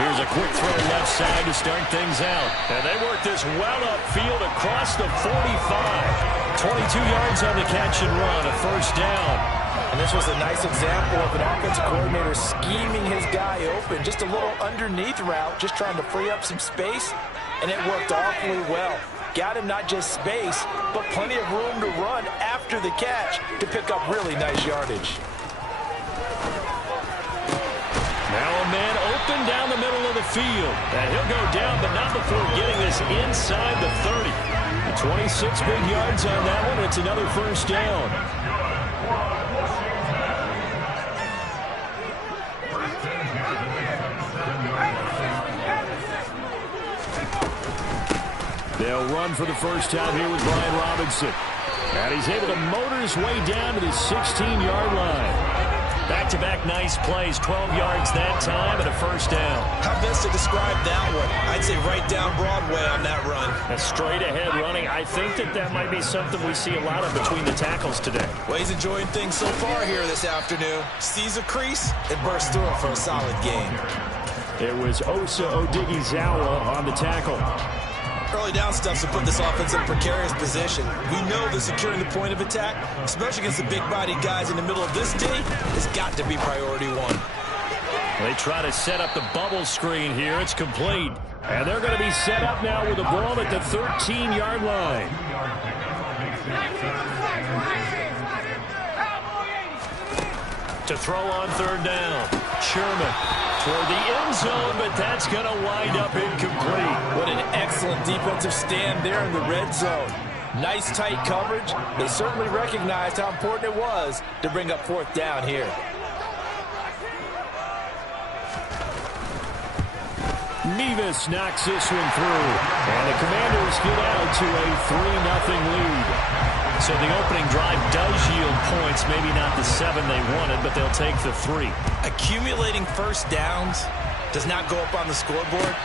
Here's a quick throw left side to start things out. And they work this well upfield across the 45. 22 yards on the catch and run, a first down. And this was a nice example of an offensive coordinator scheming his guy open. Just a little underneath route, just trying to free up some space, and it worked awfully well. Got him not just space, but plenty of room to run after the catch to pick up really nice yardage. Now a man open down the middle of the field. And he'll go down, but not before getting this inside the 30. 26 big yards on that one. It's another first down. They'll run for the first time here with Brian Robinson. And he's able to motor his way down to the 16-yard line. Back-to-back nice plays, 12 yards that time and a first down. How best to describe that one? I'd say right down Broadway on that run. A straight-ahead running. I think that might be something we see a lot of between the tackles today. Well, he's enjoying things so far here this afternoon. Sees a crease and bursts through it for a solid gain. It was Osa Odighizuwa on the tackle. Early down stuff to put this offense in a precarious position. We know that securing the point of attack, especially against the big-bodied guys in the middle of this D, has got to be priority one. They try to set up the bubble screen here. It's complete. And they're going to be set up now with the ball at the 13-yard line. To throw on third down. Sherman toward the end zone, but that's going to wind up incomplete. What an excellent defensive stand there in the red zone. Nice tight coverage. They certainly recognized how important it was to bring up fourth down here. Mevis knocks this one through. And the Commanders get out to a 3-0 lead. So the opening drive does yield points, maybe not the 7 they wanted, but they'll take the 3. Accumulating first downs does not go up on the scoreboard,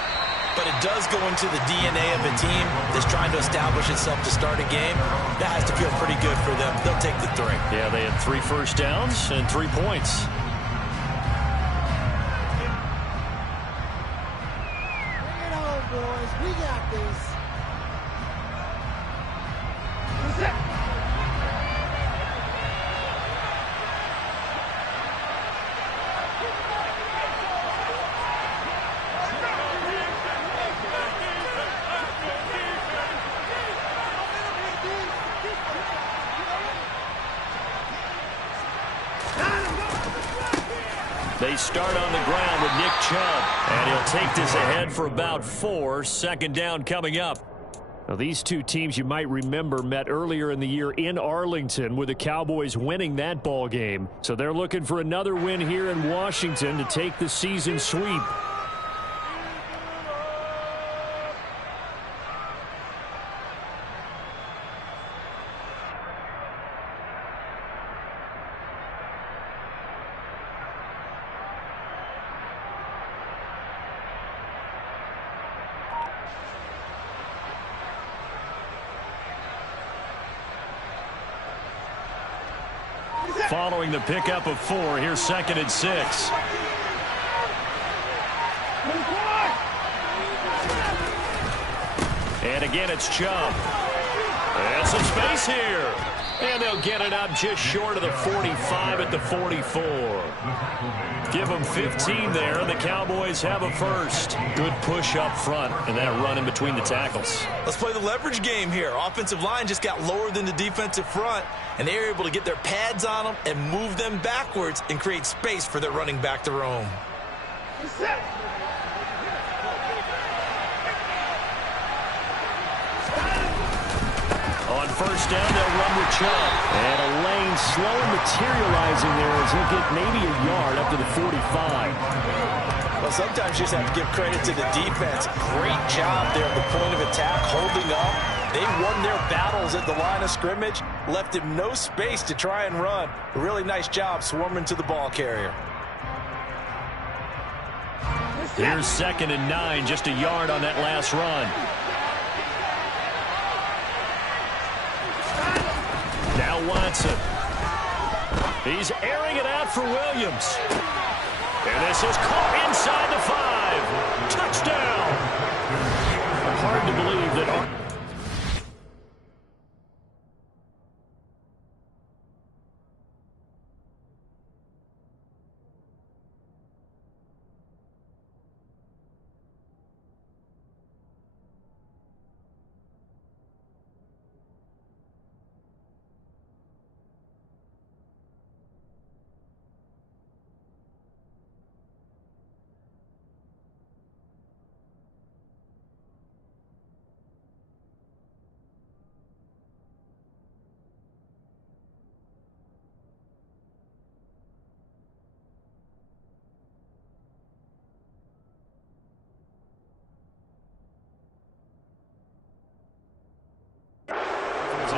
but it does go into the DNA of a team that's trying to establish itself to start a game. That has to feel pretty good for them. They'll take the 3. Yeah, they had 3 first downs and 3 points. Bring it on, boys. We got this. They start on the ground with Nick Chubb, and he'll take this ahead for about 4. Second down coming up. Now, these two teams, you might remember, met earlier in the year in Arlington with the Cowboys winning that ball game. So they're looking for another win here in Washington to take the season sweep. Following the pickup of 4, here's 2nd and 6. And again, it's Chubb. And some space here. And they'll get it up just short of the 45 at the 44. Give them 15 there, and the Cowboys have a first. Good push up front, and that run in between the tackles. Let's play the leverage game here. Offensive line just got lower than the defensive front, and they were able to get their pads on them and move them backwards and create space for their running back to roam. On first down, they'll run with Chubb. And a lane slowly materializing there as he'll get maybe a yard up to the 45. Well, sometimes you just have to give credit to the defense. Great job there at the point of attack, holding up. They won their battles at the line of scrimmage, left him no space to try and run. A really nice job swarming to the ball carrier. Here's 2nd and 9, just a yard on that last run. Now Watson. He's airing it out for Williams. And this is caught inside the 5. Touchdown! Hard to believe that...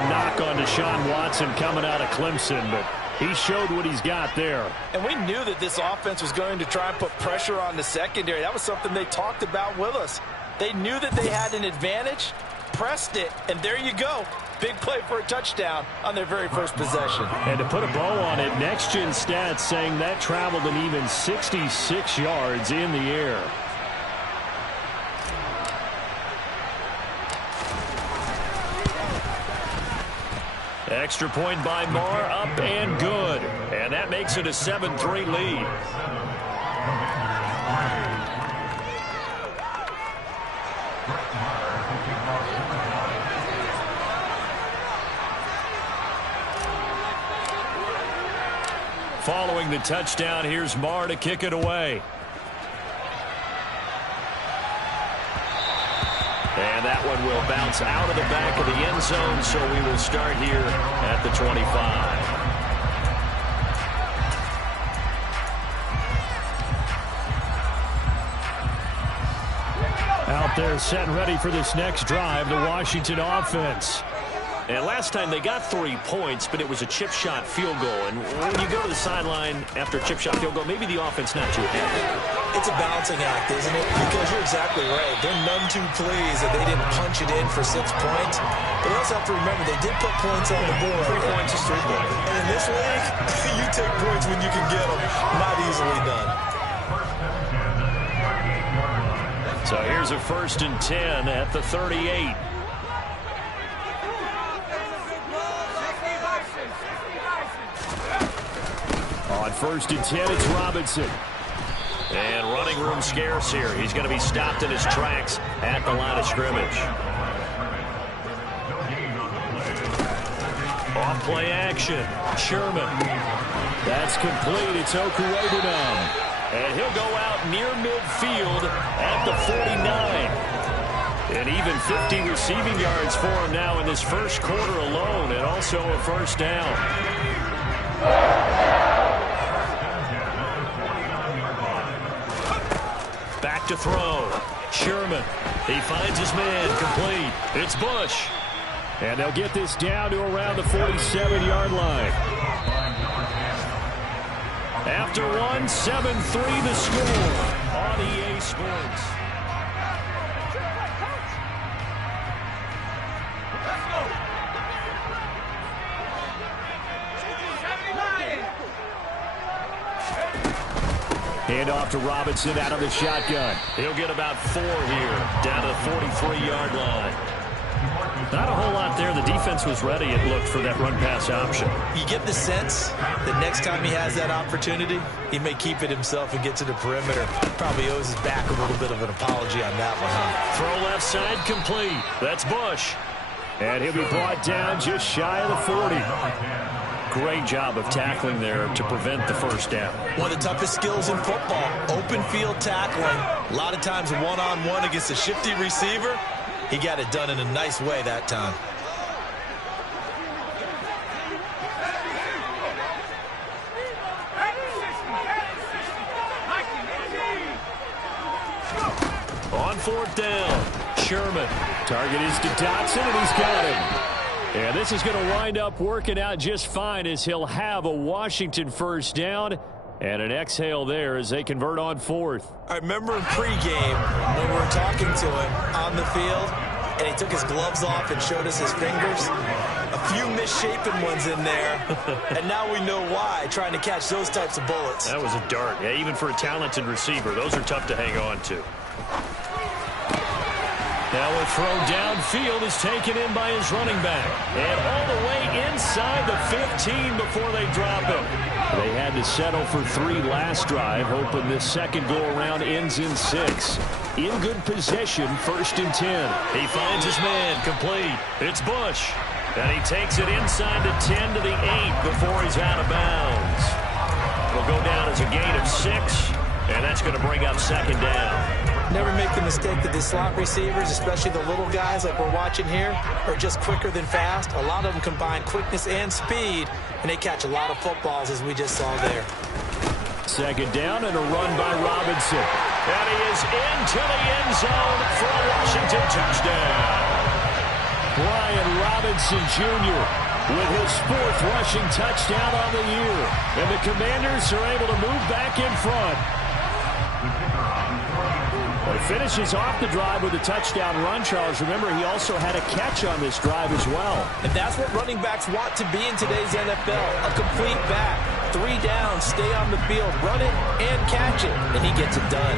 knock on Deshaun Watson coming out of Clemson, but he showed what he's got there. And we knew that this offense was going to try and put pressure on the secondary. That was something they talked about with us. They knew that they had an advantage, pressed it, and there you go. Big play for a touchdown on their very first possession. And to put a bow on it, Next Gen Stats saying that traveled an even 66 yards in the air. Extra point by Marr, up and good. And that makes it a 7-3 lead. Following the touchdown, here's Marr to kick it away. And that one will bounce out of the back of the end zone, so we will start here at the 25. Out there set and ready for this next drive, the Washington offense. And last time they got 3 points, but it was a chip shot field goal. And when you go to the sideline after a chip shot field goal, maybe the offense not too happy. It's a balancing act, isn't it? Because you're exactly right. They're none too pleased that they didn't punch it in for 6 points. But you also have to remember they did put points on the board. 3 points is 3 points. And in this league, you take points when you can get them. Not easily done. So here's a 1st and 10 at the 38. On 1st and 10, it's Robinson. And running room scarce here. He's going to be stopped in his tracks at the line of scrimmage. Off-play action. Sherman. That's complete. It's Okuwebunam. And he'll go out near midfield at the 49. And even 50 receiving yards for him now in this first quarter alone. And also a first down. Back to throw. Sherman. He finds his man. Complete. It's Bush. And they'll get this down to around the 47-yard line. After 7-3 the score on EA Sports. Hand off to Robinson out of the shotgun. He'll get about 4 here, down to the 43-yard line. Not a whole lot there. The defense was ready, it looked, for that run-pass option. You get the sense that next time he has that opportunity, he may keep it himself and get to the perimeter. Probably owes his back a little bit of an apology on that one, huh? Throw left side complete. That's Bush. And he'll be brought down just shy of the 40. Great job of tackling there to prevent the first down. One of the toughest skills in football, open field tackling. A lot of times one-on-one against a shifty receiver. He got it done in a nice way that time. On 4th down, Sherman. Target is to Dotson, and he's got him. And this is going to wind up working out just fine as he'll have a Washington first down. And an exhale there as they convert on 4th. I remember in pregame when we were talking to him on the field, and he took his gloves off and showed us his fingers. A few misshapen ones in there, and now we know why, trying to catch those types of bullets. That was a dart. Yeah, even for a talented receiver, those are tough to hang on to. Now a throw downfield is taken in by his running back. And all the way inside the 15 before they drop him. They had to settle for 3 last drive, hoping this second go-around ends in 6. In good possession, 1st and 10. He finds his man, complete. It's Bush. And he takes it inside the 10 to the 8 before he's out of bounds. It'll go down as a gain of 6, and that's going to bring up 2nd down. Never make the mistake that the slot receivers, especially the little guys like we're watching here, are just quicker than fast. A lot of them combine quickness and speed, and they catch a lot of footballs, as we just saw there. 2nd down and a run by Robinson. And he is into the end zone for a Washington touchdown. Brian Robinson Jr. with his 4th rushing touchdown on the year. And the Commanders are able to move back in front. He finishes off the drive with a touchdown run, Charles. Remember, he also had a catch on this drive as well. And that's what running backs want to be in today's NFL, a complete back. 3 downs, stay on the field, run it and catch it, and he gets it done.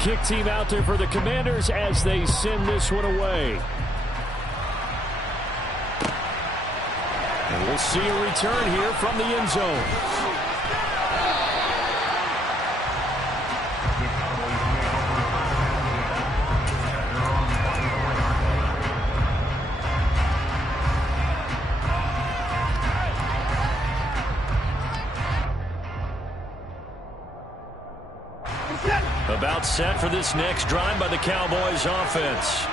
Kick team out there for the Commanders as they send this one away. And we'll see a return here from the end zone. About set for this next drive by the Cowboys offense.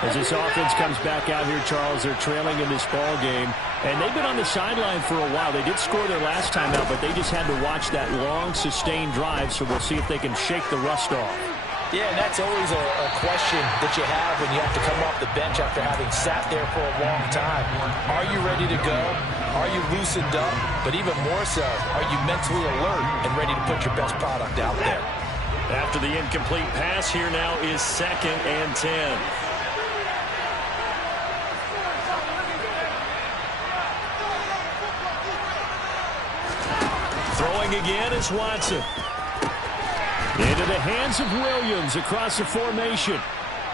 As this offense comes back out here, Charles, they're trailing in this ball game. And they've been on the sideline for a while. They did score their last time out, but they just had to watch that long, sustained drive. So we'll see if they can shake the rust off. Yeah, and that's always a question that you have when you have to come off the bench after having sat there for a long time. Are you ready to go? Are you loosened up? But even more so, are you mentally alert and ready to put your best product out there? After the incomplete pass, here now is 2nd and 10. Throwing again is Watson. Into the hands of Williams across the formation.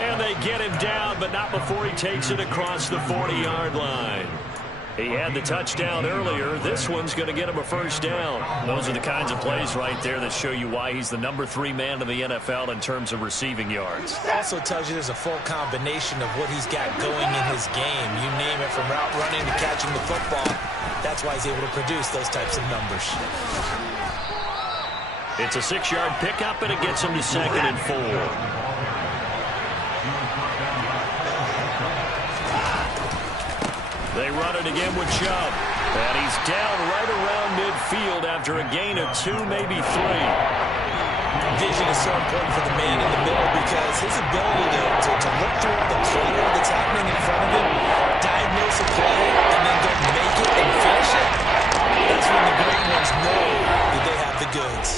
And they get him down, but not before he takes it across the 40-yard line. He had the touchdown earlier. This one's going to get him a 1st down. Those are the kinds of plays right there that show you why he's the number 3 man in the NFL in terms of receiving yards. Also tells you there's a full combination of what he's got going in his game. You name it, from route running to catching the football. That's why he's able to produce those types of numbers. It's a 6-yard pickup, and it gets him to 2nd and 4. They run it again with Chubb. And he's down right around midfield after a gain of 2, maybe 3. Vision is so important for the man in the middle because his ability to look through all the clutter that's happening in front of him, diagnose a play, and then go make it and finish it. That's when the great ones know that they have the goods.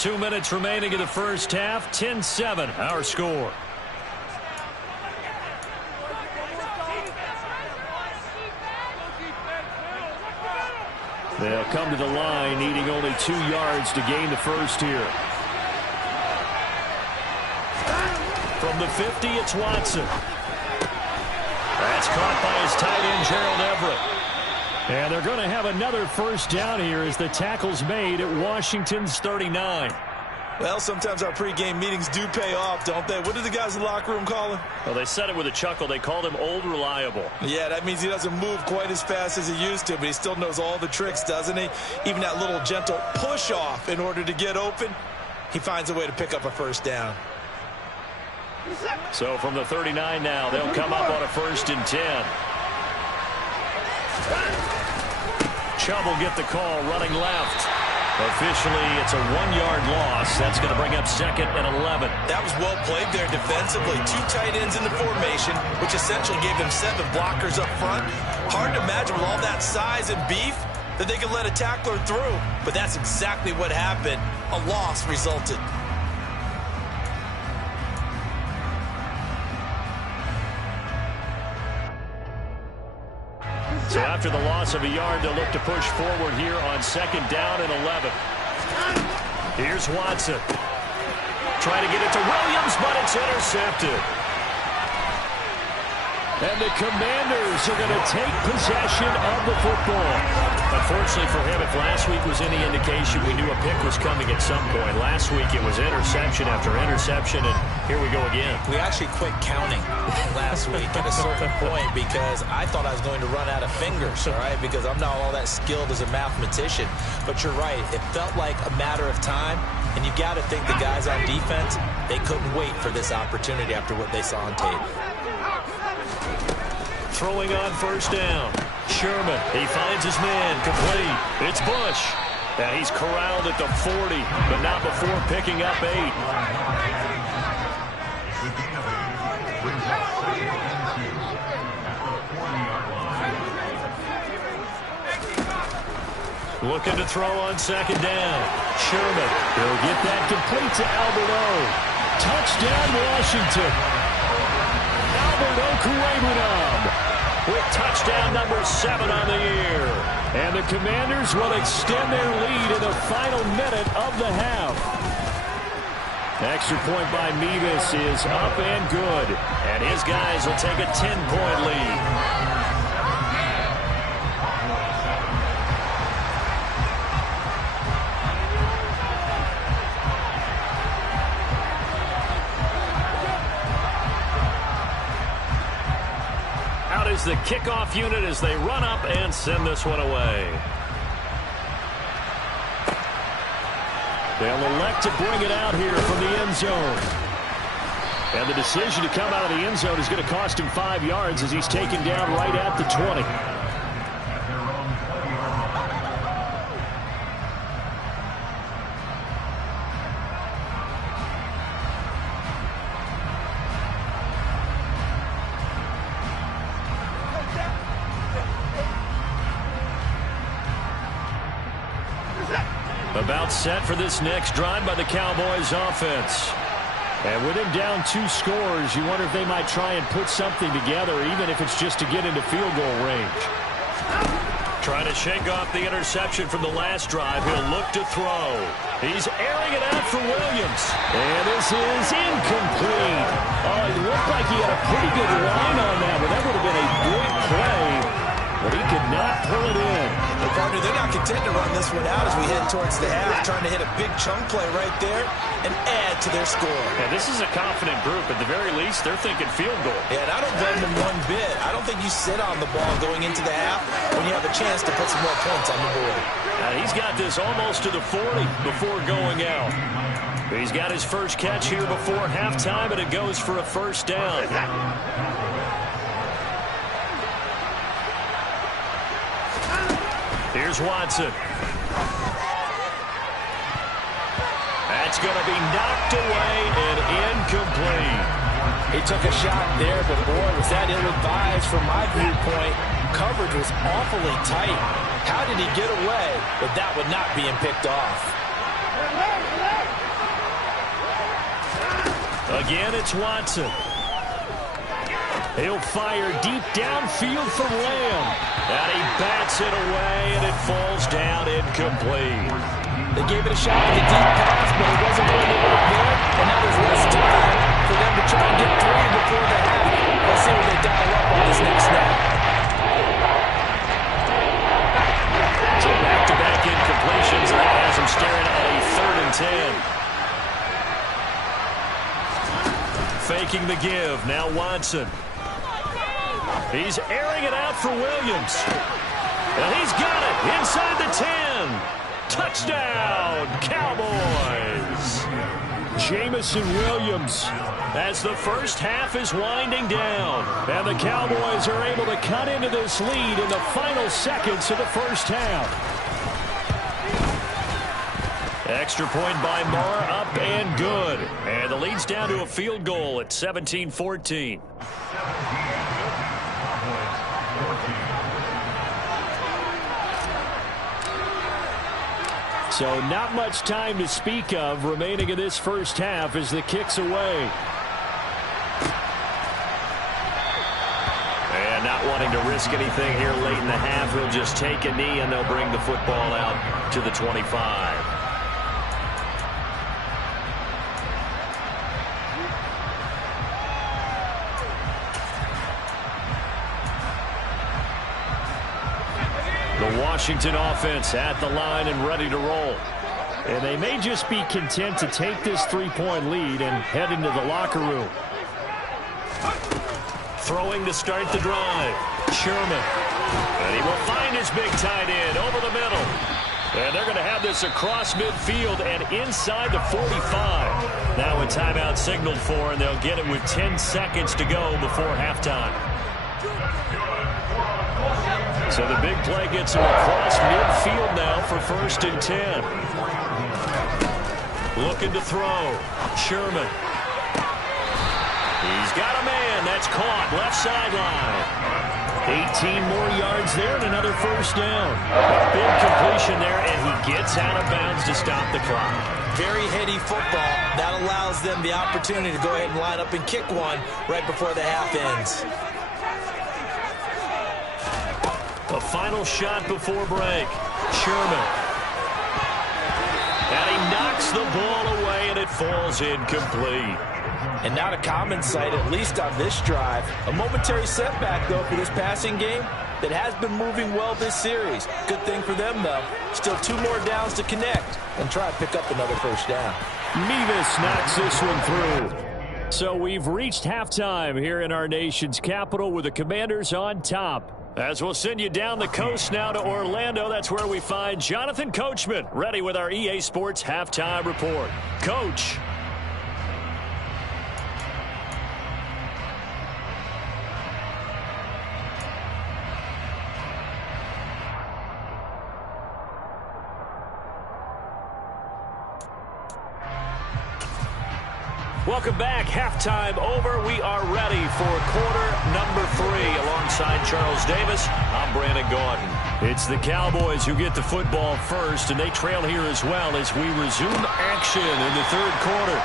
2 minutes remaining in the first half. 10-7, our score. They'll come to the line, needing only 2 yards to gain the first here. From the 50, it's Watson. That's caught by his tight end, Gerald Everett. And they're going to have another 1st down here as the tackle's made at Washington's 39. Well, sometimes our pregame meetings do pay off, don't they? What did the guys in the locker room call him? Well, they said it with a chuckle. They called him Old Reliable. Yeah, that means he doesn't move quite as fast as he used to, but he still knows all the tricks, doesn't he? Even that little gentle push-off in order to get open, he finds a way to pick up a 1st down. So from the 39 now, they'll come up on a 1st and 10. Chubb will get the call running left. Officially, it's a 1-yard loss. That's going to bring up 2nd and 11. That was well played there defensively. 2 tight ends in the formation, which essentially gave them 7 blockers up front. Hard to imagine with all that size and beef that they could let a tackler through. But that's exactly what happened. A loss resulted. So after the loss of a yard, they'll look to push forward here on 2nd down and 11. Here's Watson. Trying to get it to Williams, but it's intercepted. And the Commanders are going to take possession of the football. Unfortunately for him, if last week was any indication, we knew a pick was coming at some point. Last week it was interception after interception, and here we go again. We actually quit counting last week at a certain point because I thought I was going to run out of fingers, all right, because I'm not all that skilled as a mathematician. But you're right. It felt like a matter of time, and you got to think the guys on defense, they couldn't wait for this opportunity after what they saw on tape. Throwing on 1st down. Sherman, he finds his man, complete. It's Bush. And he's corralled at the 40, but not before picking up 8. Looking to throw on 2nd down. Sherman, he'll get that complete to Alberto. Touchdown, Washington. Alberto Kurebunom with touchdown number 7 on the year. And the Commanders will extend their lead in the final minute of the half. Extra point by Mevis is up and good. And his guys will take a 10-point lead. Is the kickoff unit as they run up and send this one away. They'll elect to bring it out here from the end zone. And the decision to come out of the end zone is going to cost him 5 yards as he's taken down right at the 20. About set for this next drive by the Cowboys offense. And with him down 2 scores, you wonder if they might try and put something together, even if it's just to get into field goal range. Trying to shake off the interception from the last drive. He'll look to throw. He's airing it out for Williams. And this is incomplete. Oh, it looked like he had a pretty good line on that, but that would have been a big play. But he could not pull it in. But partner, they're not content to run this one out as we head towards the half, trying to hit a big chunk play right there and add to their score. Yeah, this is a confident group. At the very least, they're thinking field goal. Yeah, and I don't blame them one bit. I don't think you sit on the ball going into the half when you have a chance to put some more points on the board. He's got this almost to the 40 before going out. He's got his first catch here before halftime, and it goes for a 1st down. Here's Watson. That's going to be knocked away and incomplete. He took a shot there, but boy, was that ill-advised from my viewpoint. Coverage was awfully tight. How did he get away with that one not being picked off? Again, it's Watson. He'll fire deep downfield for Lamb. And he bats it away, and it falls down incomplete. They gave it a shot with a deep pass, but it wasn't going to work there. And now there's less time for them to try and get 3 before the half. Let's see what they dial up on this next snap. So back-to-back incompletions, and that has him staring at a 3rd and 10. Faking the give, now Watson. He's airing it out for Williams. And he's got it inside the 10. Touchdown, Cowboys. Jamison Williams as the first half is winding down. And the Cowboys are able to cut into this lead in the final seconds of the first half. Extra point by Marr, up and good. And the lead's down to a field goal at 17-14. So not much time to speak of remaining in this first half as the kick's away. And not wanting to risk anything here late in the half. He'll just take a knee, and they'll bring the football out to the 25. The Washington offense at the line and ready to roll. And they may just be content to take this 3-point lead and head into the locker room. Throwing to start the drive. Sherman. And he will find his big tight end over the middle. And they're going to have this across midfield and inside the 45. Now a timeout signaled for, and they'll get it with 10 seconds to go before halftime. So the big play gets him across midfield now for 1st and 10. Looking to throw. Sherman. He's got a man. That's caught. Left sideline. 18 more yards there and another 1st down. A big completion there, and he gets out of bounds to stop the clock. Very heady football. That allows them the opportunity to go ahead and line up and kick one right before the half ends. A final shot before break. Sherman. And he knocks the ball away, and it falls incomplete. And not a common sight, at least on this drive. A momentary setback, though, for this passing game that has been moving well this series. Good thing for them, though. Still 2 more downs to connect and try to pick up another 1st down. Mevis knocks this one through. So we've reached halftime here in our nation's capital with the Commanders on top. As we'll send you down the coast now to Orlando, that's where we find Jonathan Coachman, ready with our EA Sports Halftime Report. Coach. Welcome back. Halftime over. We are ready for quarter number 3. Alongside Charles Davis, I'm Brandon Gaudin. It's the Cowboys who get the football first, and they trail here as well as we resume action in the 3rd quarter.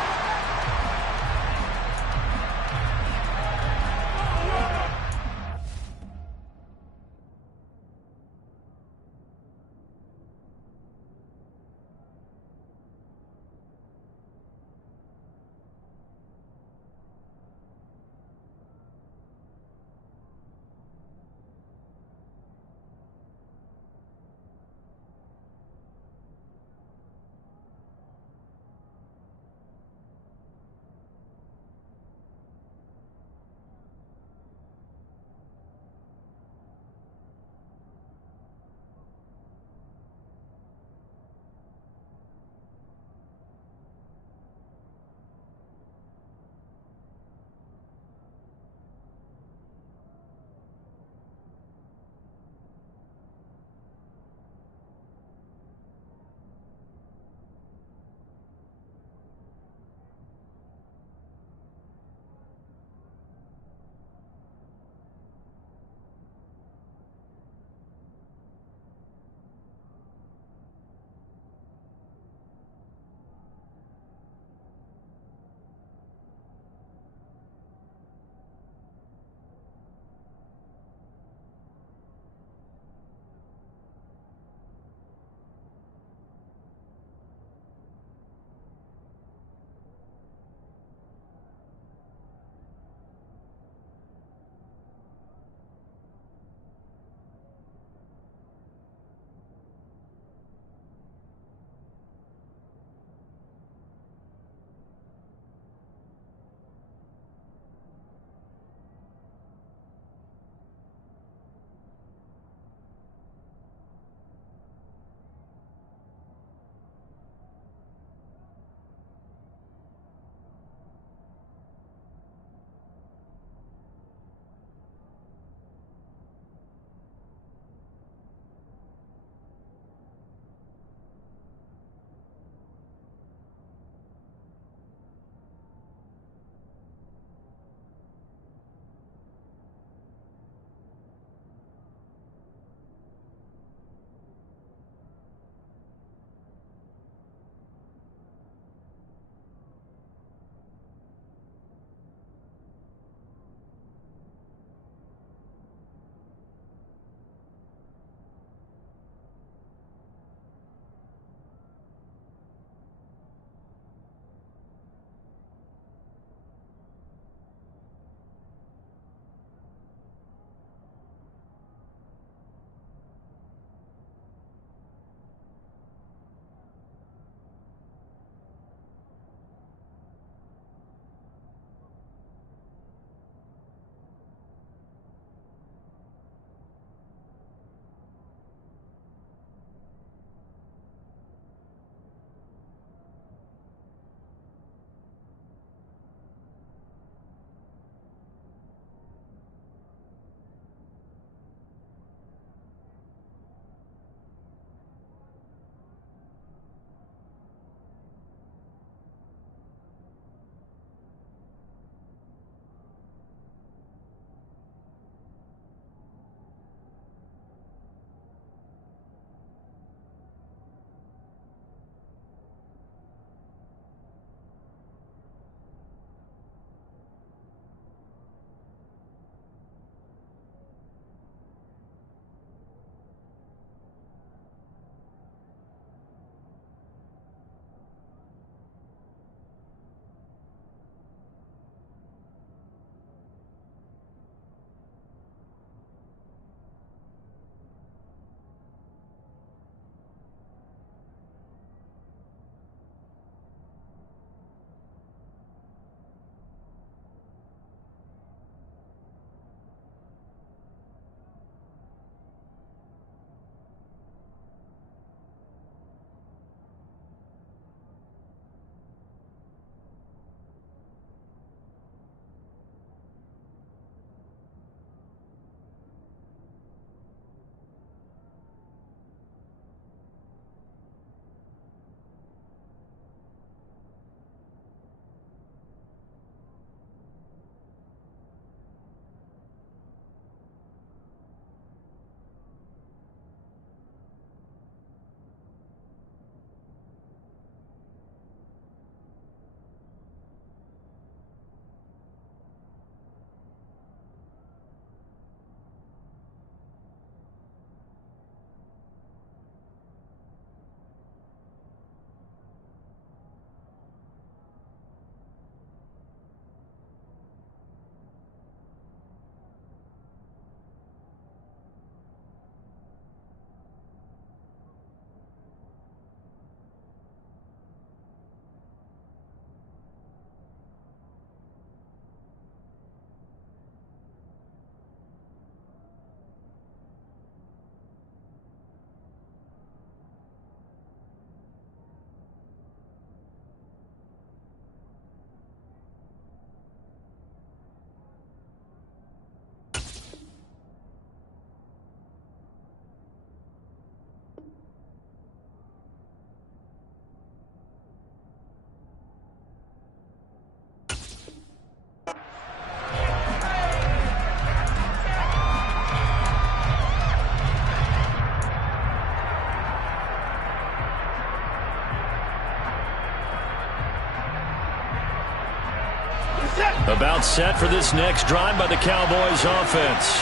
set for this next drive by the Cowboys offense.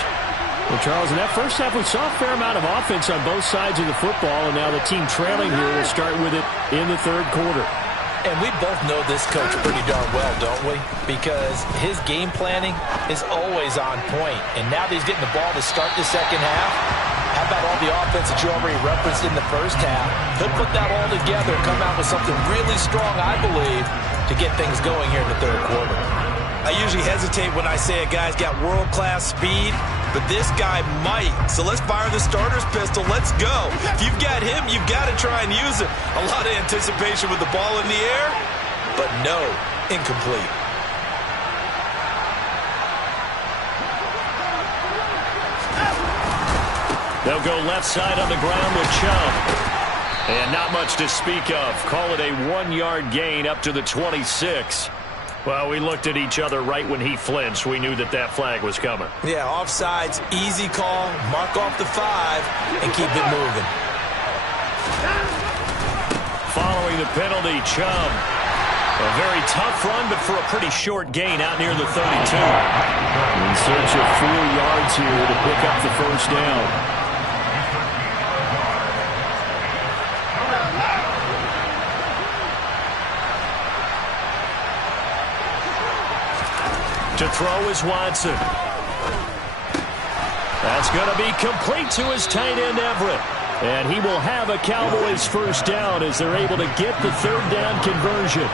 Well, Charles, in that first half, we saw a fair amount of offense on both sides of the football, and now the team trailing here will start with it in the third quarter. And we both know this coach pretty darn well, don't we? Because his game planning is always on point. And now that he's getting the ball to start the second half, how about all the offense that you already referenced in the first half? He'll put that all together and come out with something really strong, I believe, to get things going here in the third quarter. I usually hesitate when I say a guy's got world-class speed, but this guy might. So let's fire the starter's pistol. Let's go. If you've got him, you've got to try and use it. A lot of anticipation with the ball in the air, but no, incomplete. They'll go left side on the ground with Chubb. And not much to speak of. Call it a 1-yard gain up to the 26. Well, we looked at each other right when he flinched. We knew that that flag was coming. Yeah, offsides, easy call, mark off the 5, and keep it moving. Following the penalty, Chubb. A very tough run, but for a pretty short gain out near the 32. In search of 4 yards here to pick up the first down. To throw is Watson. That's going to be complete to his tight end, Everett. And he will have a Cowboys first down as they're able to get the third down conversion.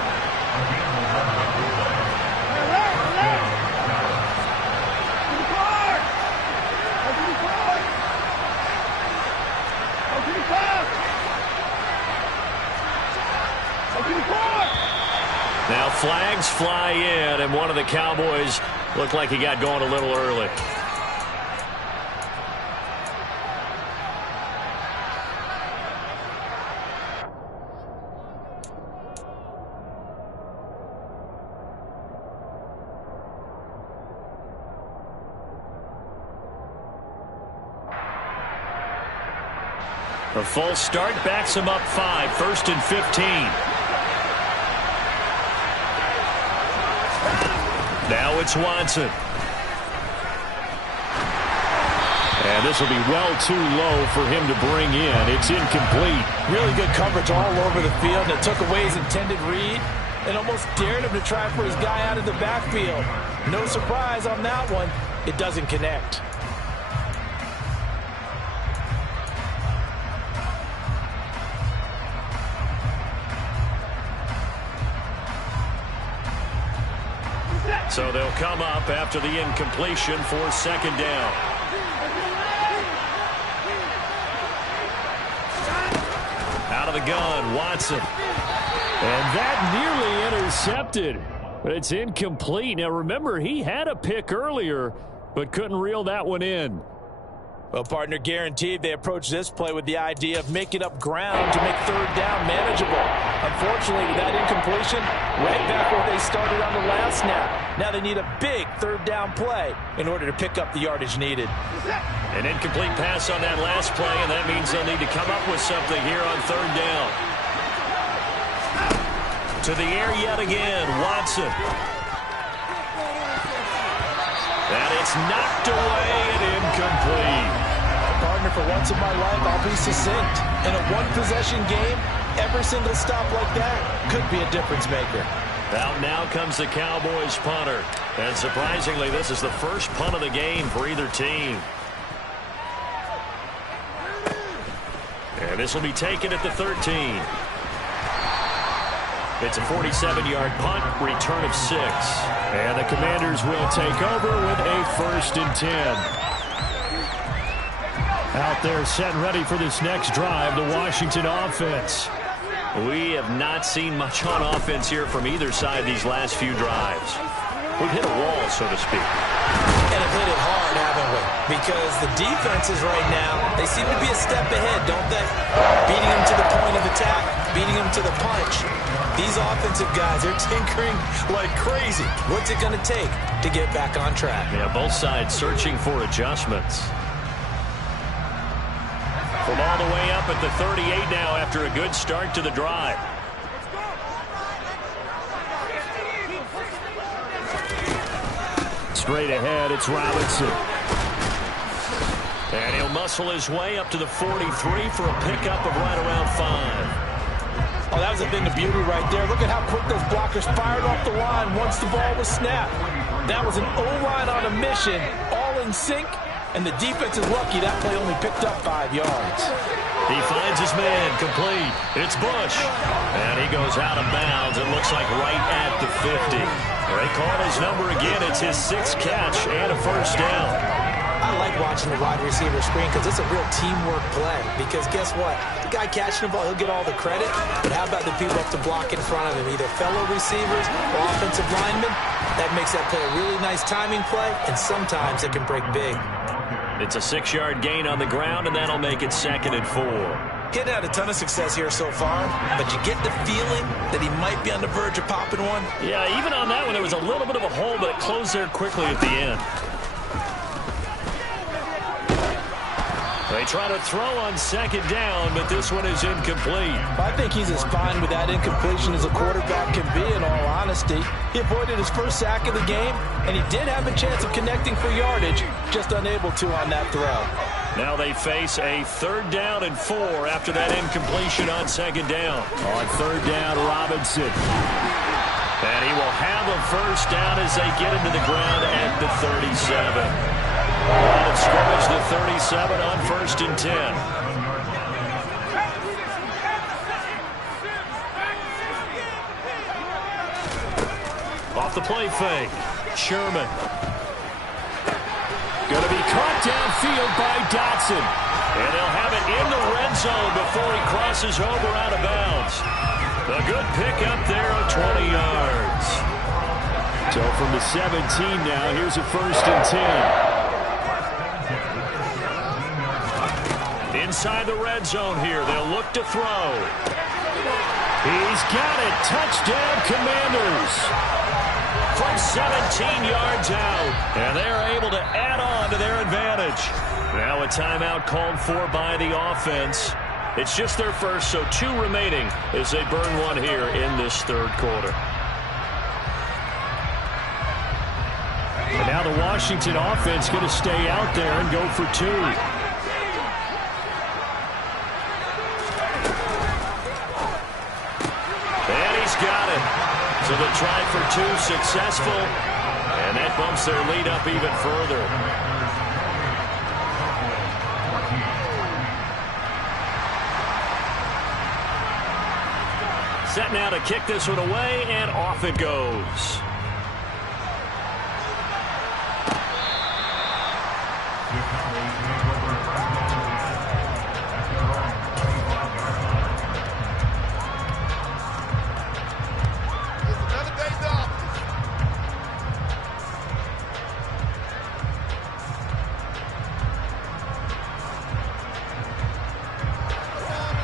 Now flags fly in, and one of the Cowboys looked like he got going a little early. A false start backs him up 5, 1st and 15. Now it's Watson. And this will be well too low for him to bring in. It's incomplete. Really good coverage all over the field. It took away his intended read and almost dared him to try for his guy out of the backfield. No surprise on that one. It doesn't connect. So they'll come up after the incompletion for second down. Out of the gun, Watson. And that nearly intercepted. But it's incomplete. Now remember, he had a pick earlier, but couldn't reel that one in. Well, partner, guaranteed they approach this play with the idea of making up ground to make third down manageable. Unfortunately, with that incompletion, right back where they started on the last snap. Now they need a big third down play in order to pick up the yardage needed. An incomplete pass on that last play, and that means they'll need to come up with something here on third down. To the air yet again, Watson. And it's knocked away and incomplete. Partner, for once in my life, I'll be succinct. In a one-possession game, every single stop like that could be a difference maker. Out now comes the Cowboys punter. And surprisingly, this is the first punt of the game for either team. And this will be taken at the 13. It's a 47-yard punt, return of 6. And the Commanders will take over with a 1st and 10. Out there set and ready for this next drive, the Washington offense. We have not seen much on offense here from either side these last few drives. We've hit a wall, so to speak. And have hit it hard, haven't we? Because the defenses right now, they seem to be a step ahead, don't they? Beating them to the point of attack, beating them to the punch. These offensive guys are tinkering like crazy. What's it going to take to get back on track? Yeah, both sides searching for adjustments. From all the way up at the 38 now after a good start to the drive. straight ahead. It's Robinson. And he'll muscle his way up to the 43 for a pickup of right around 5. Oh, that was a thing of beauty right there. Look at how quick those blockers fired off the line once the ball was snapped. That was an O-line on a mission, all in sync, and the defense is lucky that play only picked up 5 yards. He finds his man, complete. It's Bush. And he goes out of bounds. It looks like right at the 50. They call his number again. It's his 6th catch and a first down. I like watching the wide receiver screen because it's a real teamwork play. Because guess what? The guy catching the ball, he'll get all the credit. But how about the people up to block in front of him? Either fellow receivers or offensive linemen. That makes that play a really nice timing play, and sometimes it can break big. It's a 6-yard gain on the ground, and that'll make it 2nd and 4. Getting had a ton of success here so far, but you get the feeling that he might be on the verge of popping one. Yeah, even on that one, there was a little bit of a hole, but it closed there quickly at the end. They try to throw on 2nd down, but this one is incomplete. I think he's as fine with that incompletion as a quarterback can be, in all honesty. He avoided his first sack of the game, and he did have a chance of connecting for yardage, just unable to on that throw. Now they face a 3rd down and 4 after that incompletion on 2nd down. On 3rd down, Robinson. And he will have a first down as they get into the ground at the 37. Line of scrimmage, the 37 on 1st and 10. Off the play fake. Sherman. Going to be caught downfield by Dotson. And they'll have it in the red zone before he crosses over out of bounds. A good pickup there of 20 yards. So from the 17 now, here's a 1st and 10. Inside the red zone here, they'll look to throw. He's got it. Touchdown, Commanders. From 17 yards out. And they're able to add on to their advantage. Now a timeout called for by the offense. It's just their first, so 2 remaining as they burn one here in this 3rd quarter. And now the Washington offense going to stay out there and go for 2. Got it. So the try for 2 successful, and that bumps their lead up even further. Set now to kick this one away, and off it goes.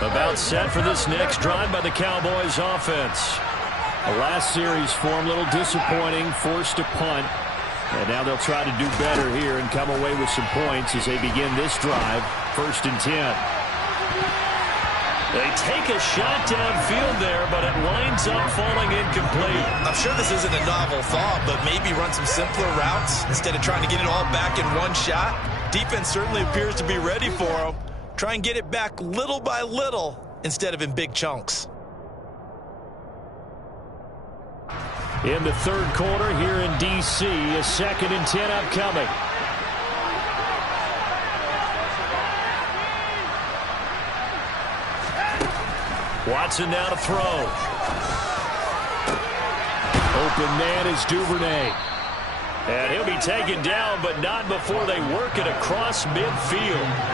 About set for this next drive by the Cowboys offense. The last series for him, a little disappointing, forced a punt. And now they'll try to do better here and come away with some points as they begin this drive, 1st and 10. They take a shot downfield there, but it winds up falling incomplete. I'm sure this isn't a novel thought, but maybe run some simpler routes instead of trying to get it all back in one shot. Defense certainly appears to be ready for him. Try and get it back little by little instead of in big chunks. In the 3rd quarter here in D.C., a 2nd and 10 upcoming. Watson now to throw. Open man is Duvernay. And he'll be taken down, but not before they work it across midfield.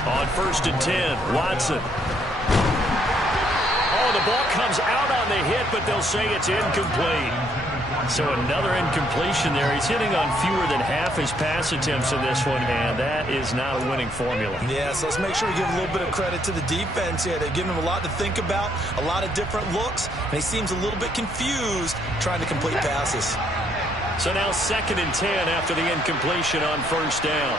On 1st and 10, Watson. Oh, the ball comes out on the hit, but they'll say it's incomplete. So another incompletion there. He's hitting on fewer than half his pass attempts in this one, and that is not a winning formula. Yeah, so let's make sure we give a little bit of credit to the defense here. They're giving him a lot to think about, a lot of different looks, and he seems a little bit confused trying to complete passes. So now 2nd and 10 after the incompletion on 1st down.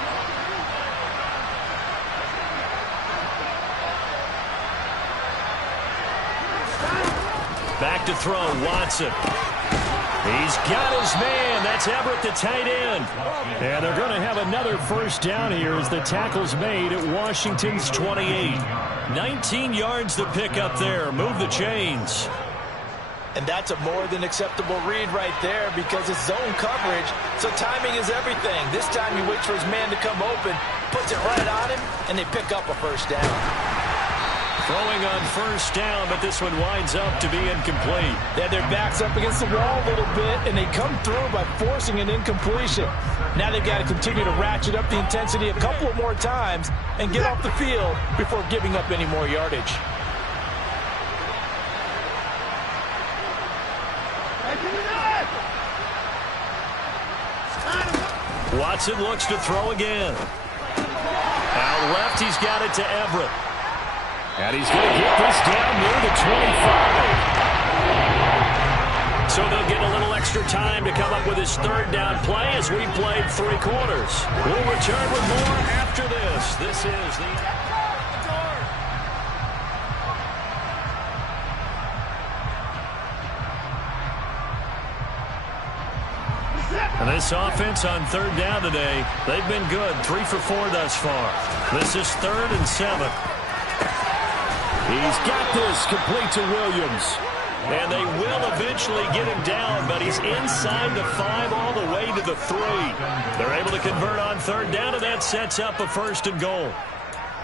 Back back to throw. Watson. He's got his man. That's Everett, the tight end. And they're going to have another first down here as the tackle's made at Washington's 28. 19 yards to pick up there. Move the chains. And that's a more than acceptable read right there because it's zone coverage, so timing is everything. This time he waits for his man to come open, puts it right on him, and they pick up a first down. Throwing on first down, but this one winds up to be incomplete. They had their backs up against the wall a little bit, and they come through by forcing an incompletion. Now they've got to continue to ratchet up the intensity a couple of more times and get off the field before giving up any more yardage. Watson looks to throw again. Out left, he's got it to Everett. And he's going to get this down near the 25. So they'll get a little extra time to come up with his third down play as we played 3 quarters. We'll return with more after this. This is the... And this offense on third down today, they've been good. 3 for 4 thus far. This is 3rd and 7. He's got this complete to Williams. And they will eventually get him down, but he's inside the 5 all the way to the 3. They're able to convert on third down, and that sets up a 1st and goal.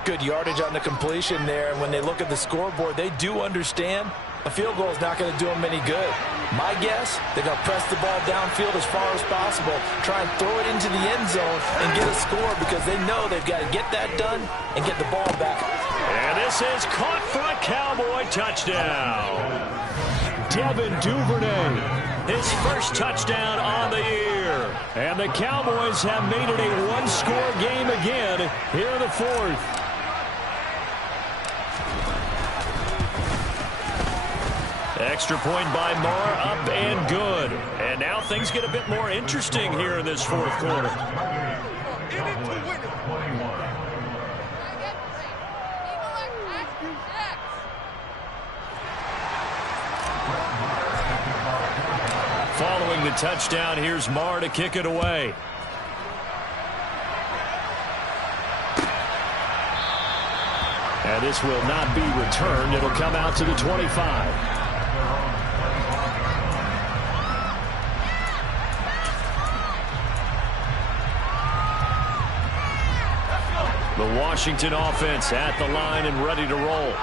Good yardage on the completion there, and when they look at the scoreboard, they do understand a field goal is not going to do them any good. My guess, they're going to press the ball downfield as far as possible, try and throw it into the end zone and get a score because they know they've got to get that done and get the ball back. And this is caught for a Cowboy touchdown. Devin Duvernay, his first touchdown on the year. And the Cowboys have made it a 1-score game again here in the 4th. Extra point by Marr, up and good. And now things get a bit more interesting here in this 4th quarter. Following the touchdown, here's Marr to kick it away. And this will not be returned. It'll come out to the 25. The Washington offense at the line and ready to roll.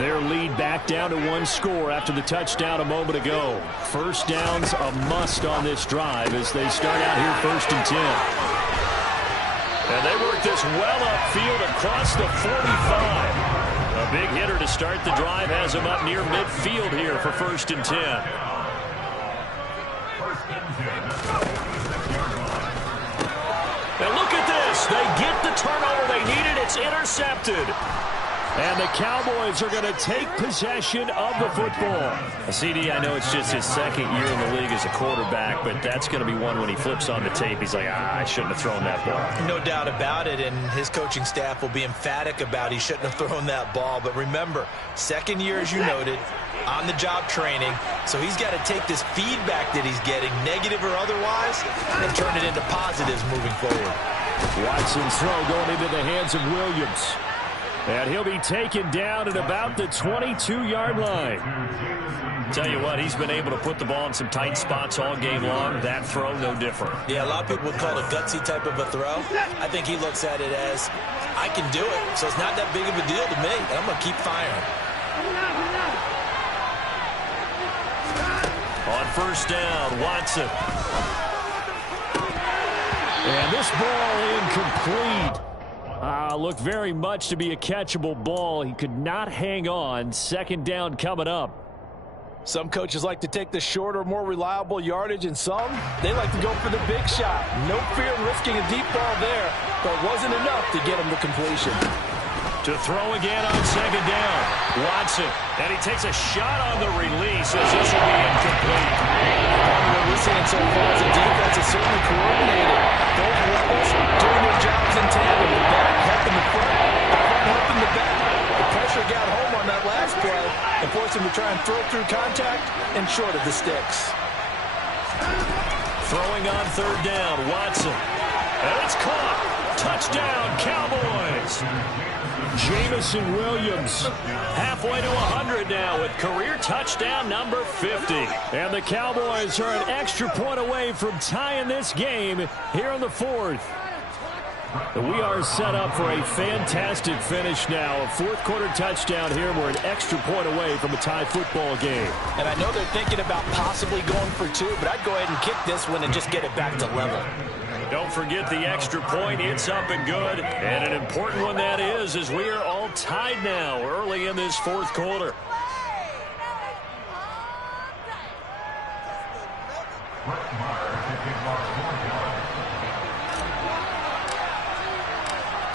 Their lead back down to 1 score after the touchdown a moment ago. First down's a must on this drive as they start out here 1st and 10. And they work this well upfield across the 45. A big hitter to start the drive has him up near midfield here for 1st and 10. And look at this. They get the turnover they needed. It's intercepted. And the Cowboys are going to take possession of the football. CD, I know it's just his 2nd year in the league as a quarterback, but that's going to be one when he flips on the tape. He's like, I shouldn't have thrown that ball. No doubt about it, and his coaching staff will be emphatic about he shouldn't have thrown that ball. But remember, 2nd year, as you noted, on-the-job training, so he's got to take this feedback that he's getting, negative or otherwise, and turn it into positives moving forward. Watson's throw going into the hands of Williams. And he'll be taken down at about the 22-yard line. Tell you what, he's been able to put the ball in some tight spots all game long. That throw, no different. Yeah, a lot of people would call it a gutsy type of a throw. I think he looks at it as, I can do it, so it's not that big of a deal to me, and I'm going to keep firing. On first down, Watson. And this ball incomplete. Looked very much to be a catchable ball. He could not hang on. 2nd down coming up. Some coaches like to take the shorter, more reliable yardage, and some, they like to go for the big shot. No fear in risking a deep ball there, but it wasn't enough to get him the completion. To throw again on 2nd down. Watson, and he takes a shot on the release as this will be incomplete. What we're seeing so far as a defense is certainly coordinated. Both levels doing their jobs in tandem. The back helping the front helping the back. The pressure got home on that last play and forced him to try and throw through contact and short of the sticks. Throwing on third down, Watson. And it's caught. Touchdown, Cowboys. Jameson Williams halfway to 100 now with career touchdown number 50. And the Cowboys are an extra point away from tying this game here in the fourth. We are set up for a fantastic finish now. A fourth-quarter touchdown here. We're an extra point away from a tie football game. And I know they're thinking about possibly going for two, but I'd go ahead and kick this one and just get it back to level. Don't forget the extra point. It's up and good. And an important one that is, as we are all tied now early in this fourth quarter.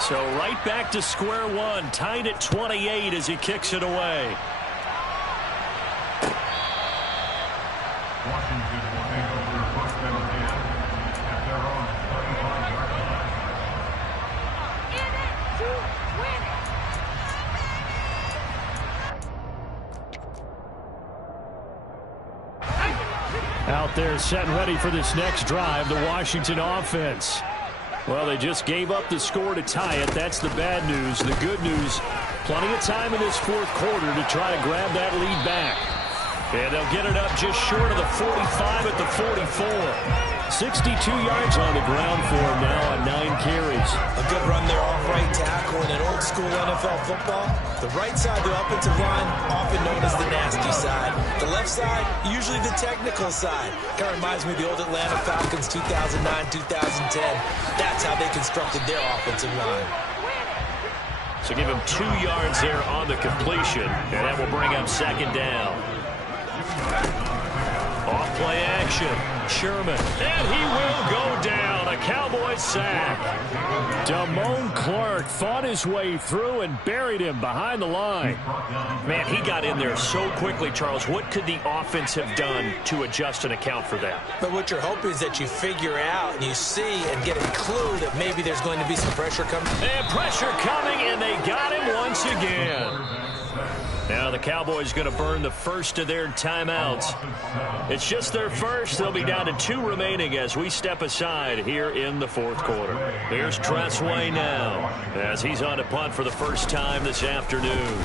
So right back to square one, tied at 28 as he kicks it away. Washington will take over first and 10 at their own 35-yard line. Out there set and ready for this next drive, the Washington offense. Well, they just gave up the score to tie it. That's the bad news. The good news, plenty of time in this fourth quarter to try to grab that lead back. And they'll get it up just short of the 45 at the 44. 62 yards on the ground for him now on 9 carries. A good run there off right tackle in an old school NFL football. The right side of the offensive line, often known as the nasty side. The left side, usually the technical side. Kind of reminds me of the old Atlanta Falcons 2009-2010. That's how they constructed their offensive line. So give him 2 yards there on the completion, and that will bring up second down. Off play action. Sherman. And he will go down. A Cowboys sack. Damone Clark fought his way through and buried him behind the line. Man, he got in there so quickly, Charles. What could the offense have done to adjust and account for that? But what you're hoping is that you figure out and you see and get a clue that maybe there's going to be some pressure coming. And pressure coming, and they got him once again. Now the Cowboys going to burn the first of their timeouts. It's just their first. They'll be down to 2 remaining as we step aside here in the fourth quarter. Here's Tressway now as he's on to punt for the first time this afternoon.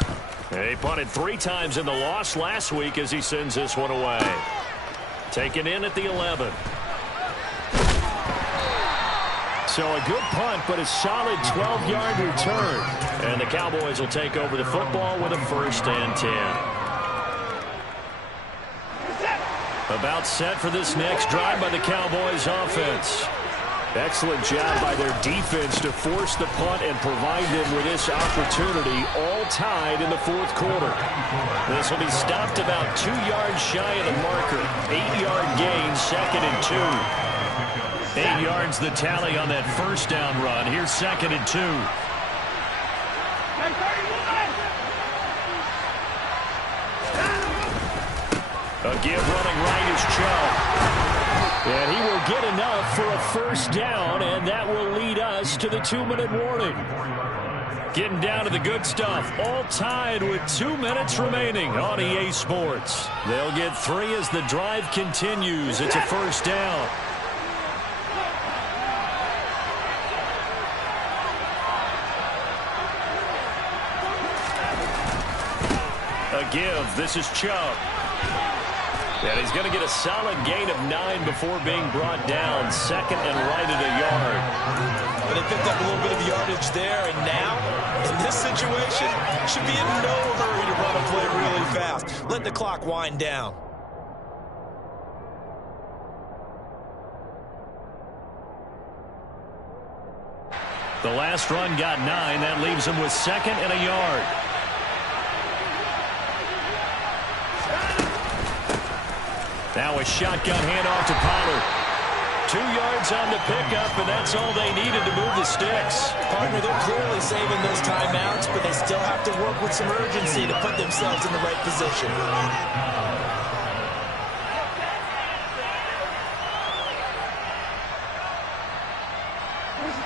He punted 3 times in the loss last week as he sends this one away. Taken in at the 11. So a good punt, but a solid 12-yard return. And the Cowboys will take over the football with a 1st and 10. About set for this next drive by the Cowboys offense. Excellent job by their defense to force the punt and provide them with this opportunity, all tied in the fourth quarter. This will be stopped about 2 yards shy of the marker. 8-yard gain, 2nd and 2. 8 yards the tally on that first down run. Here's 2nd and 2. A give running right is Chubb. And he will get enough for a first down, and that will lead us to the 2-minute warning. Getting down to the good stuff. All tied with 2 minutes remaining on EA Sports. They'll get 3 as the drive continues. It's a first down. Give. This is Chubb. And he's going to get a solid gain of 9 before being brought down. 2nd and right at a yard. But they picked up a little bit of yardage there, and now, in this situation, should be in no hurry to run a play really fast. Let the clock wind down. The last run got 9. That leaves him with 2nd and a yard. Now a shotgun handoff to Pollard. 2 yards on the pickup, and that's all they needed to move the sticks. Partner, they're clearly saving those timeouts, but they still have to work with some urgency to put themselves in the right position.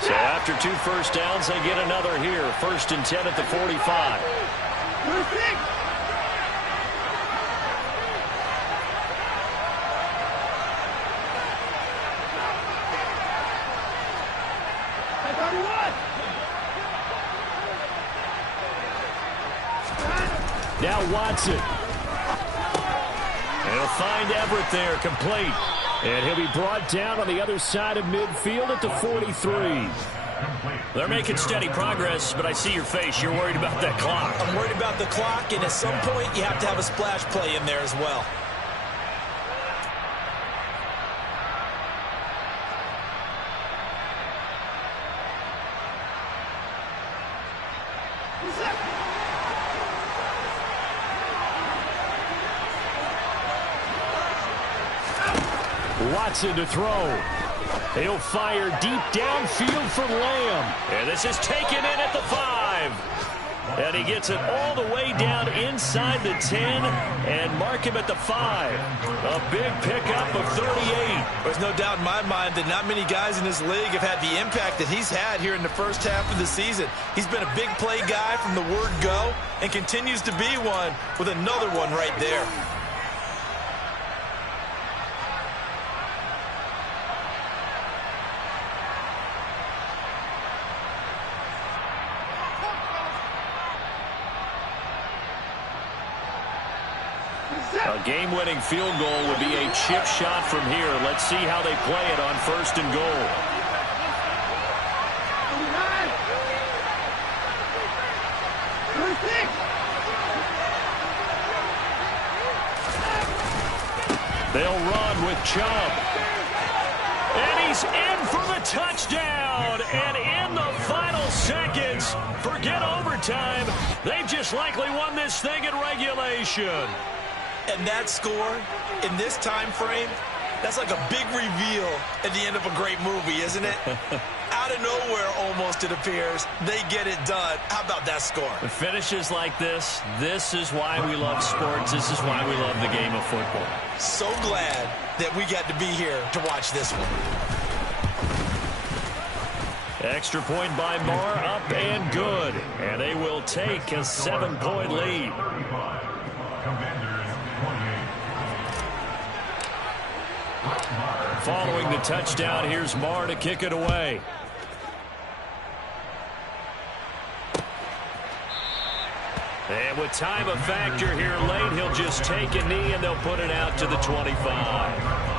So after 2 first downs, they get another here. 1st and 10 at the 45. Now Watson. He'll find Everett there, complete. And he'll be brought down on the other side of midfield at the 43. They're making steady progress, but I see your face. You're worried about that clock. I'm worried about the clock, and at some point you have to have a splash play in there as well. Watson to throw. He'll fire deep downfield for Lamb. And this is taken in at the 5. And he gets it all the way down inside the 10 and mark him at the 5. A big pickup of 38. There's no doubt in my mind that not many guys in this league have had the impact that he's had here in the first half of the season. He's been a big play guy from the word go and continues to be one with another one right there. A game-winning field goal would be a chip shot from here. Let's see how they play it on 1st and goal. They'll run with Chubb. And he's in for the touchdown. And in the final seconds, forget overtime. They've just likely won this thing in regulation. And that score in this time frame, that's like a big reveal at the end of a great movie, isn't it? Out of nowhere, almost, it appears, they get it done. How about that score? The finishes like this is why we love sports. This is why we love the game of football. So glad that we got to be here to watch this one. Extra point by Marr, up and good. And they will take a 7-point lead. Following the touchdown, here's Marr to kick it away. And with time a factor here late, he'll just take a knee and they'll put it out to the 25.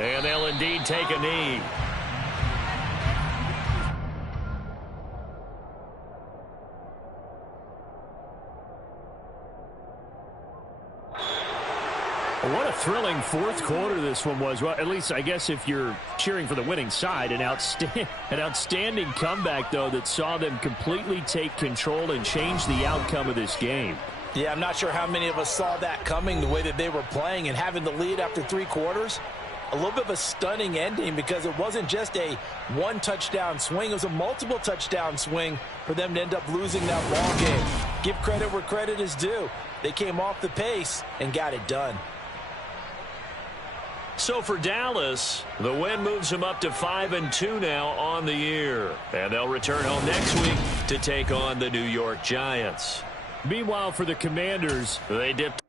And they'll indeed take a knee. What a thrilling fourth quarter this one was. Well, at least I guess if you're cheering for the winning side, an outstanding comeback, though, that saw them completely take control and change the outcome of this game. Yeah, I'm not sure how many of us saw that coming, the way that they were playing and having the lead after 3 quarters. A little bit of a stunning ending because it wasn't just a one-touchdown swing. It was a multiple touchdown swing for them to end up losing that ball game. Give credit where credit is due. They came off the pace and got it done. So for Dallas, the win moves them up to 5-2 now on the year. And they'll return home next week to take on the New York Giants. Meanwhile, for the Commanders, they dipped